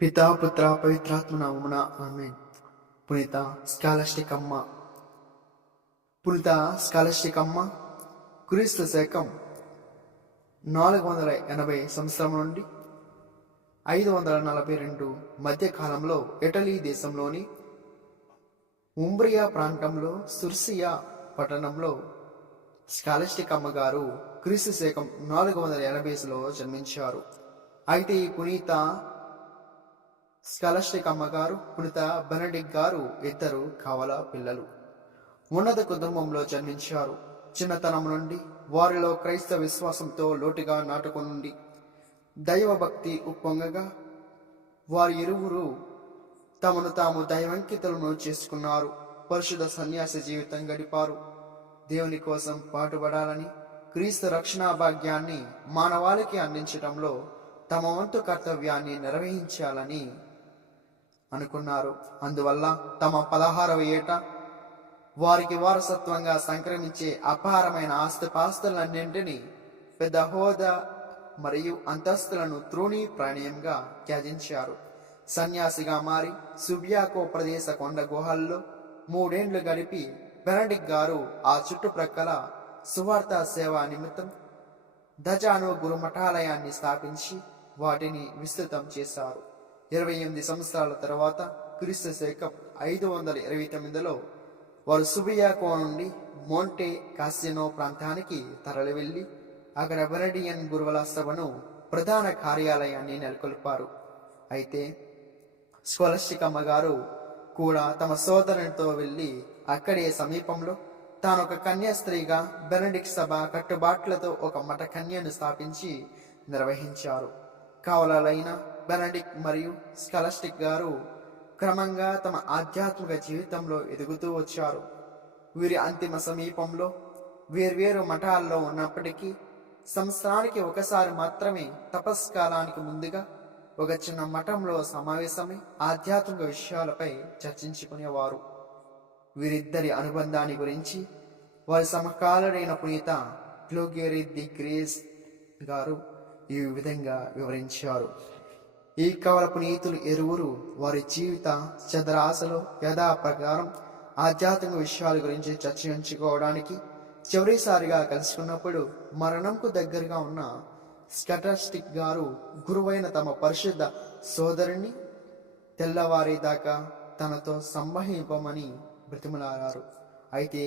పితా పుత్ర పవిత్రాత్మ నామమున ఆమేన్. పునీత స్కాలస్టిక్ అమ్మ. పునీత స్కాలస్టిక్ అమ్మ క్రీస్తు శకం 480 సంవత్సరం నుండి 542 మధ్య కాలంలో ఇటలీ దేశంలోని ఉంబ్రియా ప్రాంతంలో సుర్సియా పట్టణంలో స్కాలస్టిక్ అమ్మగారు క్రీస్తు శకం 480లో జన్మించారు. అయితే ఈ పునీత స్కాలస్టిక్ అమ్మగారు పునీత బెనడిక్ట్ గారు ఇద్దరు కవల పిల్లలు. ఉన్నత కుటుంబంలో జన్మించారు. చిన్నతనం నుండి వారిలో క్రైస్తవ విశ్వాసంతో లోటుగా నాటుకుని దైవభక్తి ఉప్పొంగగా వారి ఇరువురు తమను తాము దైవంకితులను చేసుకున్నారు. పరిశుద్ధ సన్యాస జీవితం గడిపారు. దేవుని కోసం పాటుపడాలని, క్రీస్తు రక్షణా భాగ్యాన్ని మానవాళికి అందించడంలో తమ వంతు కర్తవ్యాన్ని నిర్వహించాలని అనుకున్నారు. అందువల్ల తమ 16వ ఏట వారికి వారసత్వంగా సంక్రమించే అపారమైన ఆస్తిపాస్తులన్నింటినీ, పెద్ద హోదా మరియు అంతస్తులను ప్రాణీయంగా త్యజించారు. సన్యాసిగా మారి సుబియాకో ప్రదేశ కొండ గుహల్లో 3 ఏళ్లు గడిపి బెనడిక్ట్ గారు ఆ చుట్టుప్రక్కల సువార్త సేవా నిమిత్తం దజాను గురుమఠాలయాన్ని స్థాపించి వాటిని విస్తృతం చేశారు. 28 సంవత్సరాల తర్వాత క్రీస్తు శకం 529లో వారు సుబియాకో నుండి మోంటే కాసినో ప్రాంతానికి తరలి వెళ్లి అక్కడ బెనడియన్ గురువుల సభను ప్రధాన కార్యాలయాన్ని నెలకొల్పారు. అయితే స్కాలస్టిక్ అమ్మగారు కూడా తమ సోదరునితో వెళ్లి అక్కడే సమీపంలో తాను ఒక కన్యాస్త్రీగా బెనడిక్ట్ సభ కట్టుబాట్లతో ఒక మఠ కన్యను స్థాపించి నిర్వహించారు. కవలలైన బెనడిక్ట్ మరియు స్కాలస్టిక్ గారు క్రమంగా తమ ఆధ్యాత్మిక జీవితంలో ఎదుగుతూ వచ్చారు. వీరి అంతిమ సమీపంలో వేర్వేరు మఠాల్లో ఉన్నప్పటికీ సంవత్సరానికి ఒకసారి మాత్రమే తపస్కాలానికి ముందుగా ఒక చిన్న మఠంలో సమావేశమై ఆధ్యాత్మిక విషయాలపై చర్చించుకునేవారు. వీరిద్దరి అనుబంధాన్ని గురించి వారి సమకాలుడైన పునీత గ్లోగేరీ ది గ్రేస్ గారు ఈ విధంగా వివరించారు. ఈ కవల పునీతులు ఇరువురు వారి జీవిత చదరాశలో యథాప్రకారం ఆధ్యాత్మిక విషయాల గురించి చర్చించుకోవడానికి చివరిసారిగా కలుసుకున్నప్పుడు మరణంకు దగ్గరగా ఉన్న స్కాలస్టిక్ గారు గురువైన తమ పరిశుద్ధ సోదరుని తెల్లవారేదాకా తనతో సంభాషింపమని బ్రతిమలాడారు. అయితే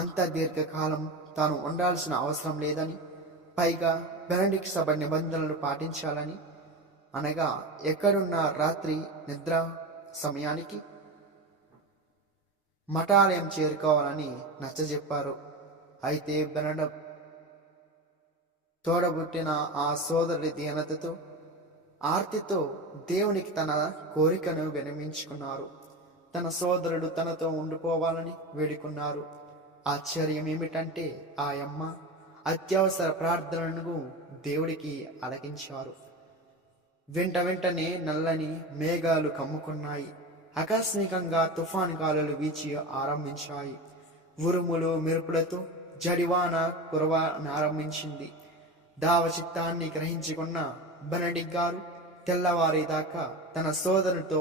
అంత దీర్ఘకాలం తాను ఉండాల్సిన అవసరం లేదని, పైగా బెనడిక్ట్ సభ నిబంధనలు పాటించాలని, అనగా ఎక్కడున్న రాత్రి నిద్ర సమయానికి మఠాలయం చేరుకోవాలని నచ్చజెప్పారు. అయితే బెనడిక్ట్ తోడబుట్టిన ఆ సోదరుడి దీనతతో ఆర్తితో దేవునికి తన కోరికను విన్నవించుకున్నారు. తన సోదరుడు తనతో ఉండిపోవాలని వేడుకున్నారు. ఆశ్చర్యం ఏమిటంటే ఆ అమ్మ అత్యవసర ప్రార్థనలను దేవుడికి ఆలకించారు. వెంటనే నల్లని మేఘాలు కమ్ముకున్నాయి. ఆకస్మికంగా తుఫాను గాలులు వీచి ఆరంభించాయి. ఉరుములు మెరుపులతో జడివాన కురవనారంభించింది. దావచిత్తాన్ని గ్రహించుకున్న బెనడిక్ట్ గారు తెల్లవారేదాకా తన సోదరునితో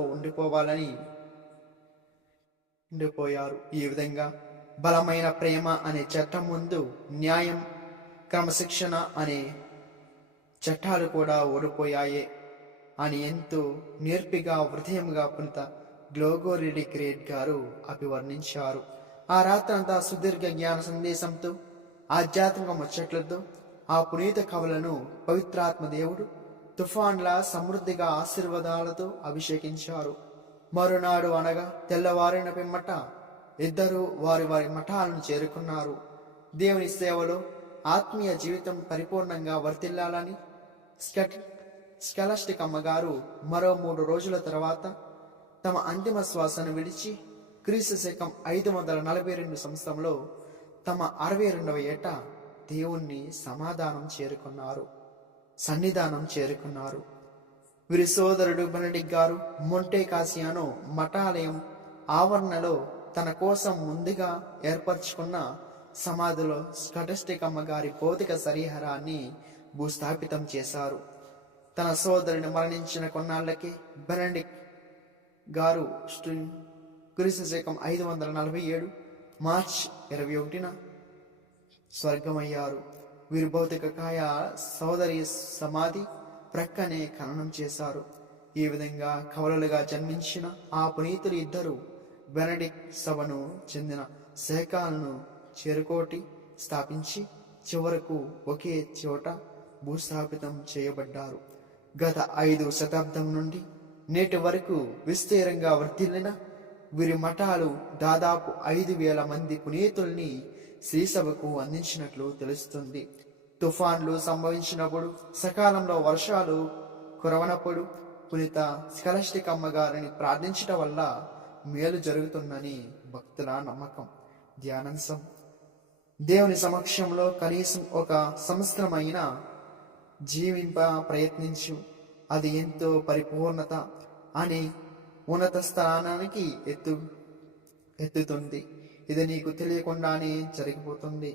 ఉండిపోయారు. ఈ విధంగా బలమైన ప్రేమ అనే చట్టం ముందు న్యాయం, క్రమశిక్షణ అనే చట్టాలు కూడా ఓడిపోయాయి అని ఎంతో నేర్పిగా హృదయంగా పునీత గ్లోగోరీ ది గ్రేట్ గారు అభివర్ణించారు. ఆ రాత్రంతా సుదీర్ఘ జ్ఞాన సందేశంతో, ఆధ్యాత్మిక ముచ్చట్లతో ఆ పునీత కవులను పవిత్రాత్మ దేవుడు తుఫాన్ల సమృద్ధిగా ఆశీర్వాదాలతో అభిషేకించారు. మరునాడు అనగా తెల్లవారిన పిమ్మట ఇద్దరు వారి వారి మఠాలను చేరుకున్నారు. దేవుని సేవలో ఆత్మీయ జీవితం పరిపూర్ణంగా వర్తిల్లాలని స్కాలస్టిక్ అమ్మగారు మరో 3 రోజుల తర్వాత తమ అంతిమ శ్వాసను విడిచి క్రీస్తు శకం 542 సంవత్సరంలో తమ 62వ ఏట దేవుణ్ణి సన్నిధానం చేరుకున్నారు. వీరి సోదరుడు బెనడిక్ట్ గారు మోంటే కాసినో మఠాలయం ఆవరణలో తన కోసం ముందుగా ఏర్పరచుకున్న సమాధిలో స్కాలస్టిక్ అమ్మగారి భౌతిక శరీరాన్ని భూస్థాపితం చేశారు. తన సోదరుని మరణించిన కొన్నాళ్లకే బెనడిక్ట్ గారు క్రీస్తు శకం 547 మార్చ్ 21న స్వర్గమయ్యారు. వీరి భౌతిక కాయ సోదరి సమాధి ప్రక్కనే ఖననం చేశారు. ఈ విధంగా కవలలుగా జన్మించిన ఆ పునీతులు ఇద్దరు బెనడిక్ట్ సభను చెందిన శాఖలను చేరుకోటి స్థాపించి చివరకు ఒకే చోట భూస్థాపితం చేయబడ్డారు. గత 5 శతాబ్దం నుండి నేటి వరకు విస్తీర్ణంగా వర్ధిల్లిన వీరి మఠాలు దాదాపు 5,000 మంది పునీతుల్ని శ్రీసభకు అందించినట్లు తెలుస్తుంది. తుఫాన్లు సంభవించినప్పుడు, సకాలంలో వర్షాలు కురవనప్పుడు పునీత స్కలస్టిక్ అమ్మగారిని ప్రార్థించటం వల్ల మేలు జరుగుతుందని భక్తుల నమ్మకం. ధ్యానాంశం: దేవుని సమక్షంలో కనీసం ఒక సంవత్సరమైన జీవింప ప్రయత్నించు, అది ఎంతో పరిపూర్ణత అనే ఉన్నత స్థానానికి ఎత్తుతుంది. ఇది నీకు తెలియకుండానే జరిగిపోతుంది.